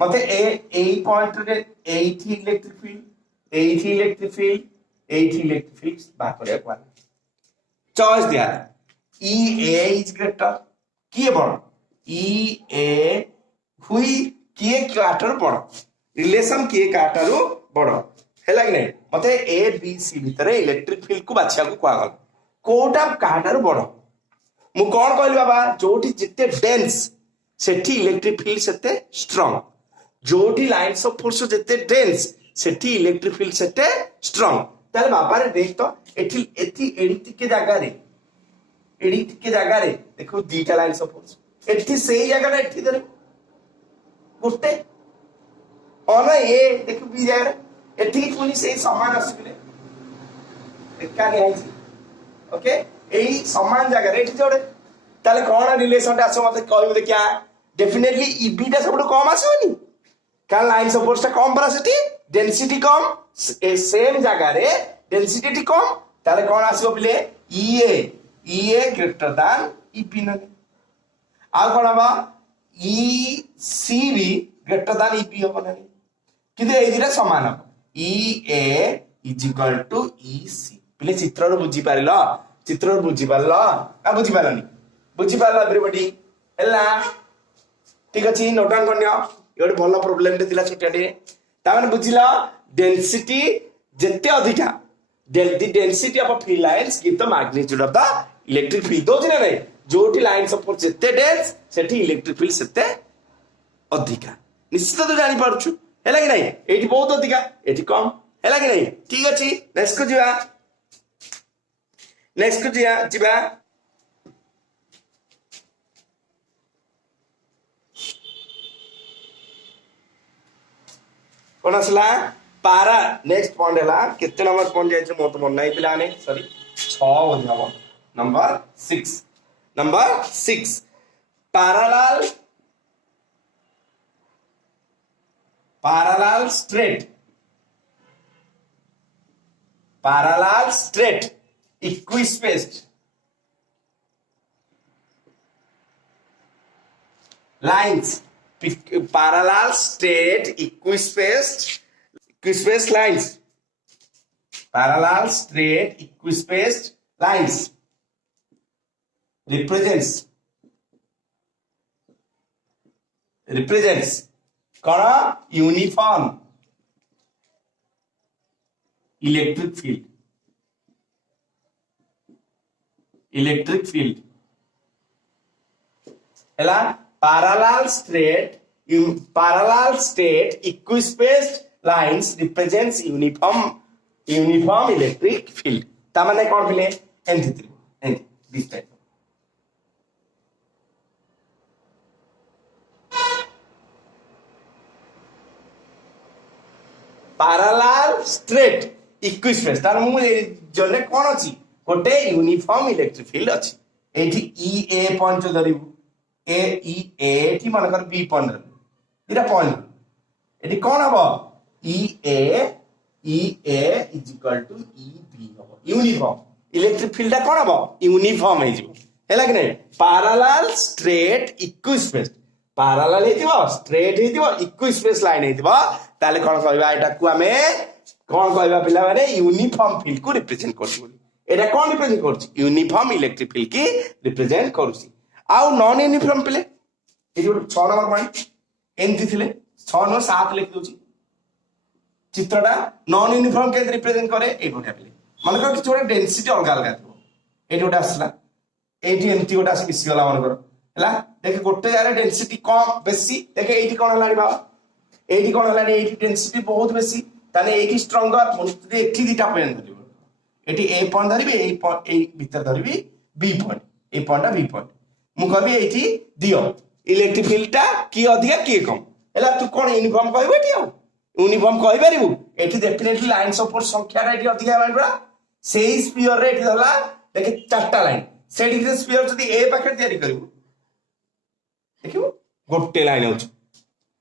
मते ए पॉइंट रे एठी इलेक्ट्रिक फील्ड बात करे एक बार चॉइस दिया ई ए इज ग्रेटर किए बड़ ई ए हुई किए काटर बड़ रिलेशन किए काटर बड़ हैला कि नहीं मते ए बी सी भीतर इलेक्ट्रिक फील्ड को बाछिया को कुआ गल कोटा काटर बड़ मु कोन कहली बाबा जोठी जिते डेंस सेठी इलेक्ट्रिक फील्ड सेते स्ट्रांग जोठी लाइन्स ऑफ फोर्स जिते डेंस सेठी इलेक्ट्रिक फील्ड सेते स्ट्रांग ताले बाबा रे देख तो एठी एडी के जगह रे देखो दीटा लाइन्स ऑफ फोर्स एठी सेही जगह रे एठी दे गुटे और ये देखो बी जगह एठी पुनी से समान आसिले एका नै आइछि ओके एई समान जगह रे एठी जोड़े ताले कोन रिलेशन ता आसो मते कहबो दे क्या डेफिनेटली ईबी ता सबटो कम आसोनी का लाइन्स ऑफ फोर्स ता कम परा सेठी डेंसिटी कम ए सेम जगह रे डेंसिटी कम ताले कोन आसीबो बिले ईए EA greater than EP ना ଆଉ କଣ ହବ ECB greater than EP ହବ ନା କିନ୍ତୁ ଏଇ ଦିଟା ସମାନ ହବ EA is equal to EC ପିଲେ ଚିତ୍ରରୁ ବୁଝି ପାରିଲ ଚିତ୍ରରୁ ବୁଝି ପାରିଲ ନା ବୁଝି ପାରିଲନି ବୁଝି ପାରିଲ ଏଭରିବଡି ହେଲା ठीक अछि नोट डाउन करनियो एଗୋଟେ ଭଲ प्रोब्लेम ଟେ थिला छोटियाटे ता माने बुझिला डेंसिटी जेते अधिका the density of a field lines give the magnitude of the electric field दो ना नहीं जोटी लाइंस ऑफ जेते डेंस सेठी इलेक्ट्रिक फील्ड सेते अधिका निश्चित तो जानि पारछु हैला कि नहीं एठी बहुत अधिका एठी कम हैला कि नहीं ठीक अछि नेक्स्ट को जिबा कौन आसला पारा नेक्स्ट पॉइंट है केते नंबर पॉइंट जाय मो तो मन नहीं पिला ने सॉरी 6 हो number 6 parallel straight equispaced lines parallel straight equispaced lines parallel straight equispaced lines represents कौन यूनिफॉर्म इलेक्ट्रिक फील्ड हैला parallel straight equispaced lines represents uniform electric field ता माने कोन फिले एंथि this type parallel straight equispaced तार मु जने कोन अछि गोटे यूनिफॉर्म इलेक्ट्रिक फील्ड अछि एठी EA पॉइंट धरिबु ए ठी मानकर बी पॉइंट इरा पॉइंट एठी कोन हबो EA is equal to EB हबो यूनिफॉर्म इलेक्ट्रिक फील्ड कोन हबो यूनिफॉर्म हे जिवो हैला कि नै पैरेलल स्ट्रेट इक्विस्पेस पैरेलल हेतिबो स्ट्रेट हेतिबो इक्विस्पेस लाइन हेतिबो ताले कोन कहबा एटा को हमें कोन कहबा पिला माने यूनिफॉर्म फील्ड को रिप्रेजेंट करछि बोली एटा कोन रिप्रेजेंट करछि यूनिफॉर्म इलेक्ट्रिक फील्ड की रिप्रेजेंट करछि आउ नॉन यूनिफॉर्म पिले ए जो 6 नंबर पॉइंट एंती थिले 6 न 7 लिख दोची चित्रटा नॉन यूनिफॉर्म के रिप्रेजेंट करे ए गोटा पिले माने को कि छोटे डेंसिटी अलग अलग थो ए जोटा आसला एटी एंती गोटा आसी मिसी गला मन कर हला देख गोटे जारे डेंसिटी कम बेसी देख एटी कोन हलानी बाबा एटी कोन हलानी एटी डेंसिटी बहुत बेसी ताने एटी स्ट्रांगर मन एटी दिटा पॉइंट धरिबो एटी ए पॉइंट धरिबे ए भीतर धरिबी B point A point B point मु कहबी एठी दियो इलेक्ट्रिक फील्ड ता की अधिका की कम हला तू कोन यूनिफॉर्म कहबे एठी आ यूनिफॉर्म कहि परिबु एठी डेफिनेटली लाइंस ऑफ फोर्स संख्या रा एठी अधिका लाइन बरा सेही स्फीयर रे एठी धरला देखे चारटा लाइन सेठी से स्फीयर जदी ए पाखे तयारी करिवु देखिबु गोटे लाइन होछ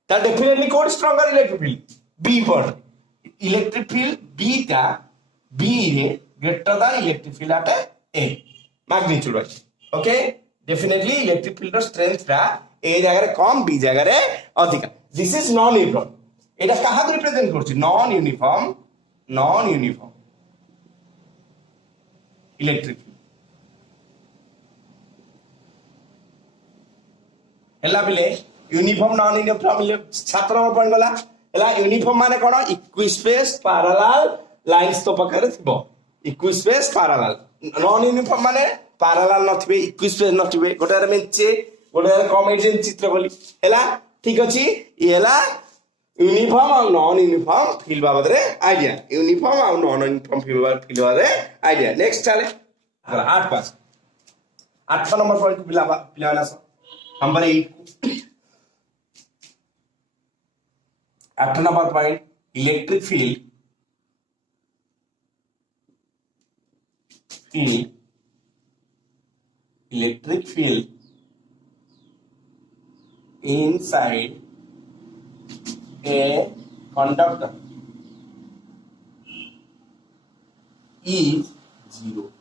ता डेफिनेटली कोड स्ट्रांगर इलेक्ट्रिक फील्ड बी पर इलेक्ट्रिक फील्ड बी ता बी रे greater than electric field at A magnitude okay definitely electric field strength रा ए जगह रे कम बी जगह रे अधिक दिस इज नॉन यूनिफॉर्म एटा कहा को रिप्रेजेंट करछि नॉन यूनिफॉर्म इलेक्ट्रिक फील्ड हला बिले uniform non uniform 7 number point वाला हला यूनिफॉर्म माने कोन इक्विस्पेस पैरेलल लाइंस तो पकरे थिबो इक्विस्पेस पैरेलल नॉन यूनिफॉर्म माने पैरेलल नथिबे इक्विस्पेस नथिबे गोटारे मेचे गोटारे कॉम्बिनेशन चित्र बोली हला ठीक अछि ई हला यूनिफॉर्म और नॉन यूनिफॉर्म फील्ड बाबद रे आईडिया यूनिफॉर्म और नॉन यूनिफॉर्म फील्ड बाबद रे आईडिया नेक्स्ट चले हला 8 पास 8 नंबर पॉइंट पिला ना number 8 8 number point electric field inside a conductor is 0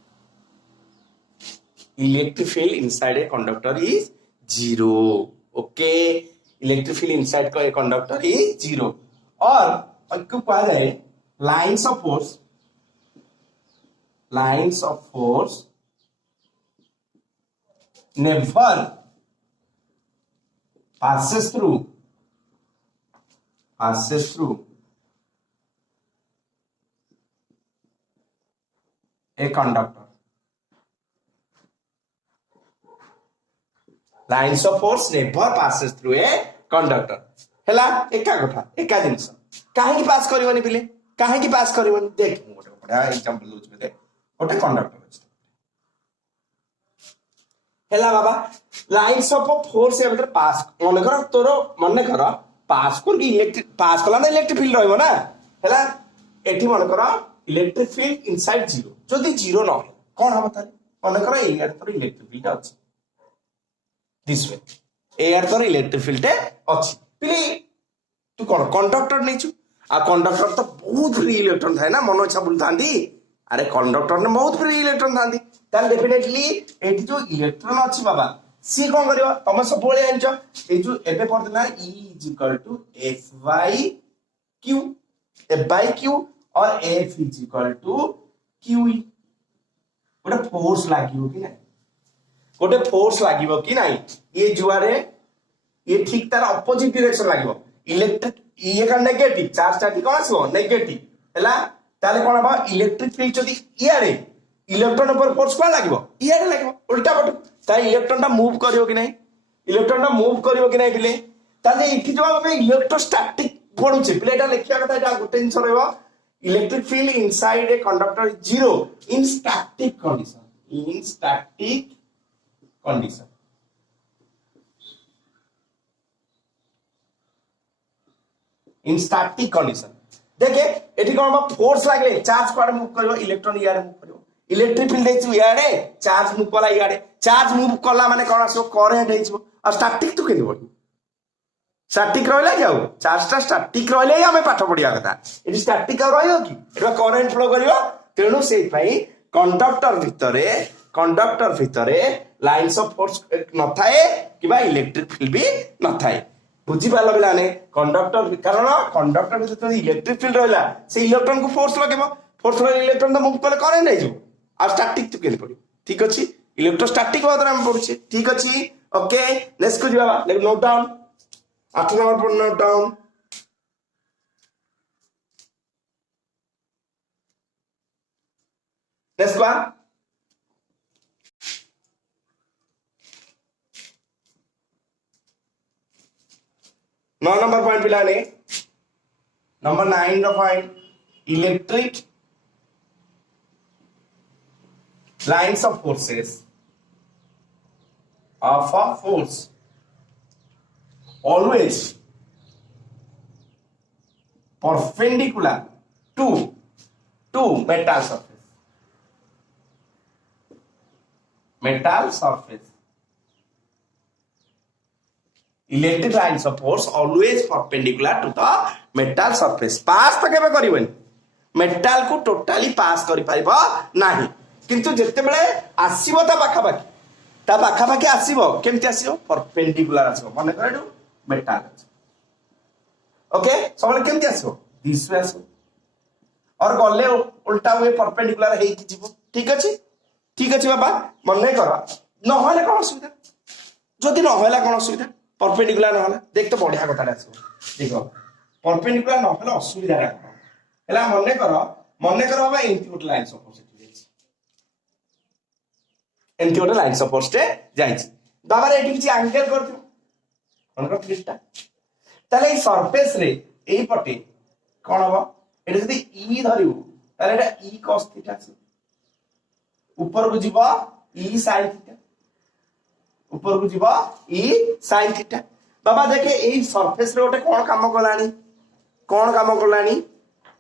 electric field inside a conductor is zero. Okay, electric field inside a conductor is zero. और इसको कहा जाए lines of force never passes through a conductor. Lines of force never passes through a conductor. ହେଲା ଏକା କଥା ଏକା ଜିନିଷ କାହିଁକି ପାସ୍ କରିବନି ପିଲେ କାହିଁକି ପାସ୍ କରିବନି ଦେଖ ମୁଁ ଗୋଟେ ବଢିଆ ଏକ୍ସାମ୍ପଲ ଦଉଛି ପିଲେ ଗୋଟେ କଣ୍ଡକ୍ଟର ଅଛି ହେଲା ବାବା ଲାଇନ୍ସ ଅଫ ଫୋର୍ସ ଏ ଭିତରେ ପାସ୍ ମନେକର ତୋର ମନେକର ପାସ୍ କରିକି ଇଲେକ୍ଟ୍ରିକ ପାସ୍ କଲା ନା ଇଲେକ୍ଟ୍ରିକ ଫିଲ୍ଡ ରହିବ ନା ହେଲା ଏଠି ମନେକର ଇଲେକ୍ଟ୍ରିକ ଫିଲ୍ଡ ଇନସାଇଡ ଜିରୋ ଯଦି ଜିରୋ ନ ହେଲା କଣ ହବ ତାହେଲେ ମନେକର ଏଇଆଡେ ତୋର ଇଲେକ୍ଟ୍ରିକ ଫିଲ୍ଡ ଅଛି this way एयर तोर इलेक्ट्रिक फील्ड अच्छी पिले तू कौन कंडक्टर नहीं छु आ कंडक्टर तो बहुत फ्री इलेक्ट्रॉन थाए ना मन इच्छा बुल थांदी अरे कंडक्टर ने बहुत फ्री इलेक्ट्रॉन थांदी ताल डेफिनेटली एठी जो इलेक्ट्रॉन अछि बाबा सी कोन करबो तमे सब बोले जानछो ए जो एबे पड़तना E = F by Q और F = QE गोटे फोर्स लागियो कि ना गोटे फोर्स लागिवो कि नाही ये जुआरे ये ठीक तार ऑपोजिट डायरेक्शन लागिवो इलेक्ट्रिक ये का नेगेटिव चार्ज टा कोन आसो नेगेटिव हैला ताले कोन बा इलेक्ट्रिक फील्ड जदी इयारे इलेक्ट्रॉन ऊपर फोर्स कोन लागिवो इयारे लागिवो उल्टा पट ता इलेक्ट्रॉन टा मूव करियो कि नाही इलेक्ट्रॉन टा मूव करियो कि नाही पिले ताले इठी जो हम इलेक्ट्रोस्टैटिक पढुचे पिले एटा लेखिया कथा एटा गोटे जिंस रहबो electric field inside a conductor is zero in static condition in static condition देखे एठी कोन बा फोर्स लागले चार्ज कोड मूव करियो इलेक्ट्रॉन यारे मूव करियो इलेक्ट्रिक फील्ड देछु यारे चार्ज मूव कला यारे चार्ज मूव कला माने कोन आसो करंट हेइछो आ स्टैटिक तो केनि बडी स्टैटिक रहला जाऊ चार्ज ता स्टैटिक रहले ही हमें पाठ पढिया कथा एठी स्टैटिक रहयो कि एटा करंट फ्लो करियो तेनु सेइ पई कंडक्टर भितरे लाइन्स ऑफ फोर्स न थाए किबा इलेक्ट्रिक फील्ड भी न थाए बुझी पाला बिला ने कंडक्टर कारण कंडक्टर भीतर इलेक्ट्रिक फील्ड रहला से इलेक्ट्रॉन को फोर्स लगे इलेक्ट्रॉन तो मूव करे करंट आइजो आ स्टैटिक तो केन पड़ी ठीक अछि इलेक्ट्रोस्टैटिक बात हम पढुछे ठीक अछि ओके नेक्स्ट को जवाब लेकिन नोट डाउन 8 नंबर पर note down next one 9 number point पिलाने नंबर 9 रो point electric lines of forces of a force always perpendicular to metal surface electric lines of force always perpendicular to the metal surface पास तो केबे करिवनि metal को totally पास करि पाइबो नाही किंतु जते बेले आसीबो ता पाखा पाखी आसीबो केमति आसीबो परपेंडिकुलर आसीबो माने करेडू मेटल ओके सबले केमति आसीबो दिस वे आसीबो और गले उल्टा वे परपेंडिकुलर हेई कि जीवो ठीक अछि बाबा मने कर न होले कोन सुविधा जदि न होले कोन सुविधा परपेंडिकुलर न होला देख तो बढ़िया कथाटा आसीबो देखो परपेंडिकुलर न होला असुविधा हला मने कर बाबा एंटी गोटे लाइन्स ऑफ फोर्स एंटी गोटे लाइन्स ऑफ फोर्स जाइछि बाबा एठी किछि एंगल करथि मन कर थीटा ताले ई सरफेस रे एई पटे कोन हबो एटा जदी ई धरिउ ताले एटा ई cos थीटा छै ऊपर को जीवा ई sin थीटा ऊपर को जीवा ई sin थीटा बाबा देखे एई सरफेस रे गोटे कोन काम Kalani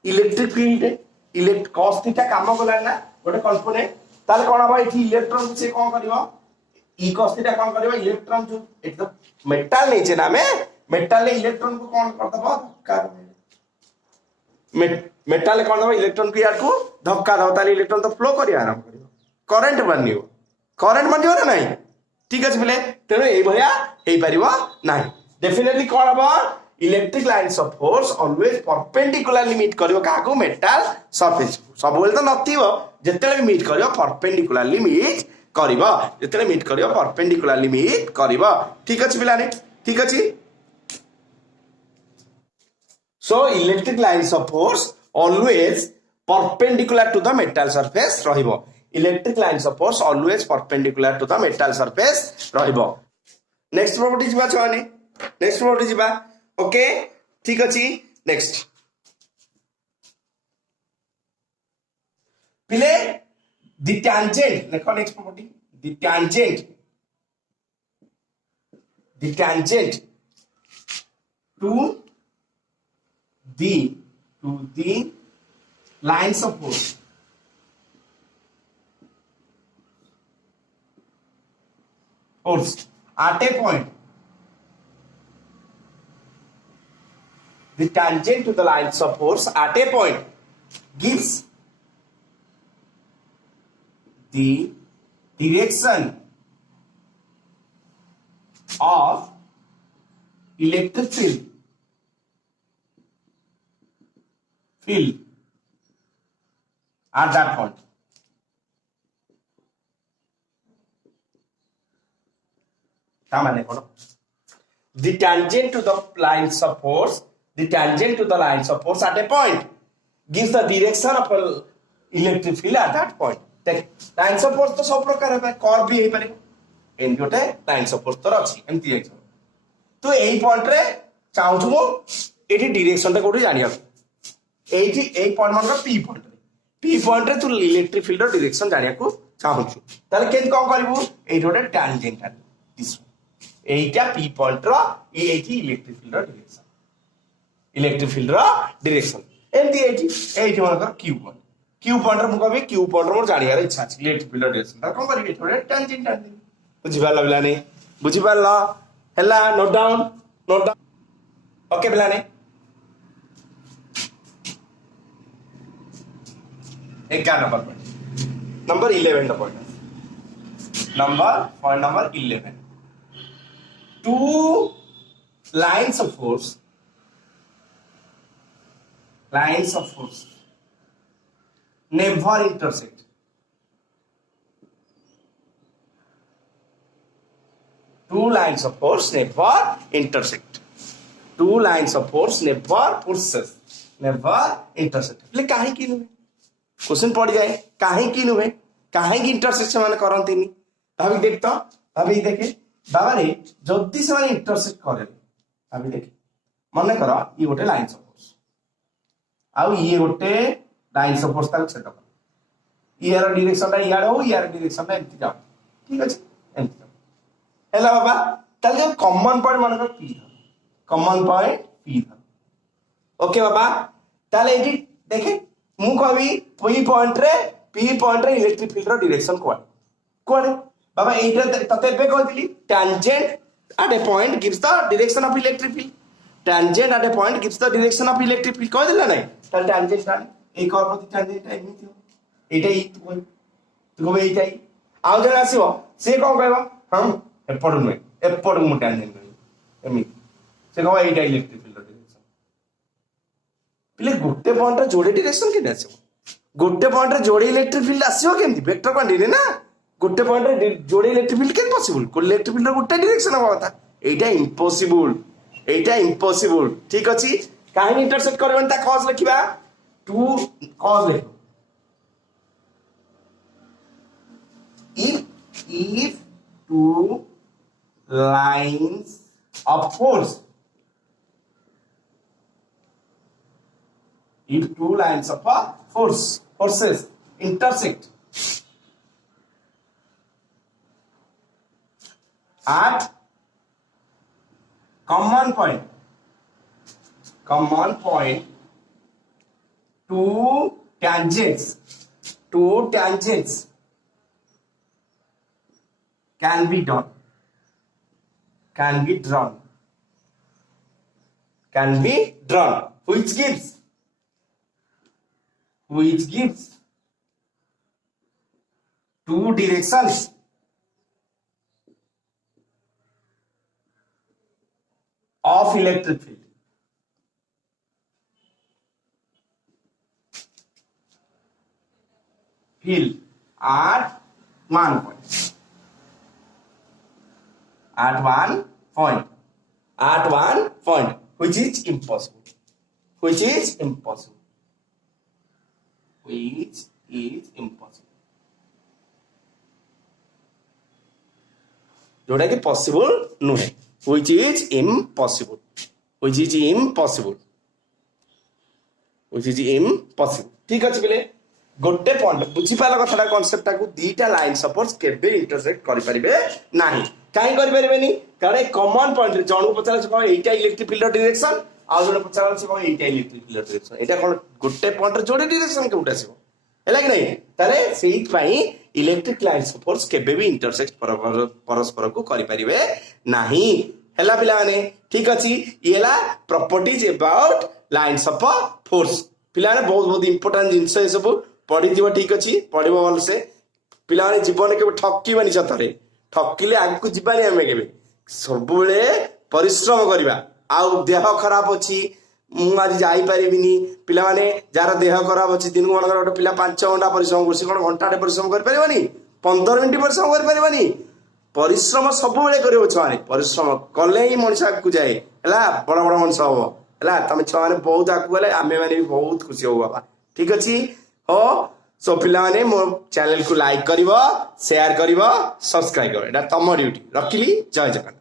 electric field cos theta काम कलानी ना गोटे कंपोनेंट ताले कोन हबो एठी इलेक्ट्रॉन से कोन करबो ई cos थीटा कोन करबो इलेक्ट्रॉन जो एठी तो मेटल नै छै ना मेटल ले इलेक्ट्रॉन को कोन करदबो धक्का मेटल कोन दबो इलेक्ट्रॉन को यार को धक्का दबो ताले इलेक्ट्रॉन तो फ्लो करिया आराम करियो करंट बनियो करेन्ट बंटिबो ना नहीं ठीक अच्छे पिले तेणु ये भाया ना डेफिनेटली कौन हम electric lines of force always perpendicularly meet करियो काको मेटल सरफेस सब बेले तो नथिबो जेतेले भी मीट करियो परपेंडिकुलरली मीट करिवो जेतेले मीट करियो परपेंडिकुलरली मीट करिवो ठीक अछि पिलाने ठीक अछि so electric lines of force always perpendicular to the metal surface रहिबो electric lines of force always perpendicular to the metal surface रहिबो नेक्स्ट प्रॉपर्टी जिबा छाने नेक्स्ट प्रॉपर्टी जिबा ओके ठीक अछि नेक्स्ट पिले the tangent देखो next property the tangent to the lines of force at a point the tangent to the lines of force at a point gives the direction of electric field at that point. The tangent to the lines of force at a point gives the direction of electric field at that point. Lines of force तो सब प्रकार है curve भी हे पारे N गोटे lines of force तो अछि एमती एग्जाम तो एई पॉइंट रे चाहू छु एठी डायरेक्शन ता कोठी जानिया एठी एई पॉइंट मन पी पॉइंट रे तू इलेक्ट्रिक फील्ड रो डायरेक्शन जानिया को चाहू छु ताले केन कोन करबू एई गोटे टैंजेंट दिस एईटा पी पॉइंट रो एठी इलेक्ट्रिक फील्ड रो डायरेक्शन एमती एठी मन कर क्यू पॉइंट रे मुकबे क्यू पॉइंट रो जानियार इच्छा अछि इलेक्ट्रिक फील्ड डायरेक्शन ता कोन करबे थोड़े टैंजेंट बुझि पाला बिलाने बुझि पाला हला नोट डाउन ओके बिलाने एक का number 11 the point number 11 two lines of force never intersect. Two lines of force never intersect. Two lines of force never intersect. ले काहे की नुहे क्वेश्चन पड़ जाए काहे की नुहे काहे की इंटरसेक्शन माने करंतीनी भाभी देख तो भाभी देखे बाबा रे जल्दी से माने इंटरसेक्ट करे भाभी देखे मन कर ये गोटे लाइन्स ऑफ फोर्स आउ ये गोटे लाइन्स ऑफ फोर्स तक सेटअप यार डायरेक्शन ता यार हो यार डायरेक्शन ता एंती जाओ ठीक अछि एंती हेला बाबा ताले कॉमन पॉइंट मन कर P common point P okay बाबा ताले एटी देखे मु कहबी पी पॉइंट रे इलेक्ट्रिक फील्ड रो डायरेक्शन कोड बाबा एटा तते बे कहतिली tangent at a point gives the direction of electric field tangent at a point gives the direction of electric field कह दिला नै ताले टैंजेंट ता एक और प्रति टैंजेंट एमिति हो एटा ही तू कहबे एटा ही आउ जण आसीबो से कोन कहबो हम एपड नु एपड मु टैंजेंट करी एमिति से कहबो एटा इलेक्ट्रिक फील्ड डायरेक्शन पिले गोटे पॉइंट रे जोड़े डायरेक्शन के आसीबो गोटे पॉइंट रे जोड़े इलेक्ट्रिक फील्ड आसीबो केमति वेक्टर क्वांटिटी ना गोटे पॉइंट रे जोड़े इलेक्ट्रिक फील्ड केन पॉसिबल को इलेक्ट्रिक फील्ड गोटे डायरेक्शन हवा था एटा इम्पॉसिबल ठीक अछि काहे इंटरसेक्ट करबन ता कॉज लिखिबा टू कॉज लिखो if two lines of forces intersect at common point two tangents can be drawn which gives two directions electric field field at one point. At one point. At one point. Which is impossible. Which is impossible. Which is impossible. जोटा कि possible नुहे which is impossible. Which is impossible. Which is impossible. ठीक अच्छे पिले गोटे point बुझीपार कथा कनसेप्टा को दीटा line suppose केबे इंटरसेक्ट करि परिबे नाही काई करि परिबेनी कारण कॉमन पॉइंट रे जणु पचाला छ एटा इलेक्ट्रिक फील्ड डायरेक्शन आ जण पचाला छ एटा इलेक्ट्रिक फील्ड डायरेक्शन एटा कोन गोटे पॉइंट रे जोडे डायरेक्शन केउटा आसीबो हैला कि नहीं तारे सेही पई इलेक्ट्रिक लाइन सपोज केबे भी इंटरसेक्ट परस्पर को करि परिबे नाही हैला पिला माने ठीक अछि येला properties about lines of force पिला ने बहुत बहुत इंपोर्टेंट जिंस ए सब पढ़ी दिबो ठीक अछि पढ़िबो भल से पिला ने जीवन के ठक्कीबानी सतरे ठक्कीले आग को जीवानी हमें केबे सब बेले परिश्रम करबा आउ देह खराब अछि मु आज जाई परिबिनी पिला माने जार देह खराब अछि दिन मन गोटे पिला 5 घंटा परिश्रम करसी कोन घंटा परिश्रम कर परिबनी 15 मिनिट परिश्रम कर परिबनी परिश्रम सब बेले करियो छाने परिश्रम कले ही मनुष्य को जाए हला बड़ बड़ मनुष्य हो हला तमे छाने बहुत आकु गले आमे माने भी बहुत खुशी हो बाबा ठीक अछि हो सो पिला माने मो चैनल को लाइक करिवो शेयर करिवो सब्सक्राइब करो एटा तम ड्यूटी रखिली जय जगन्नाथ।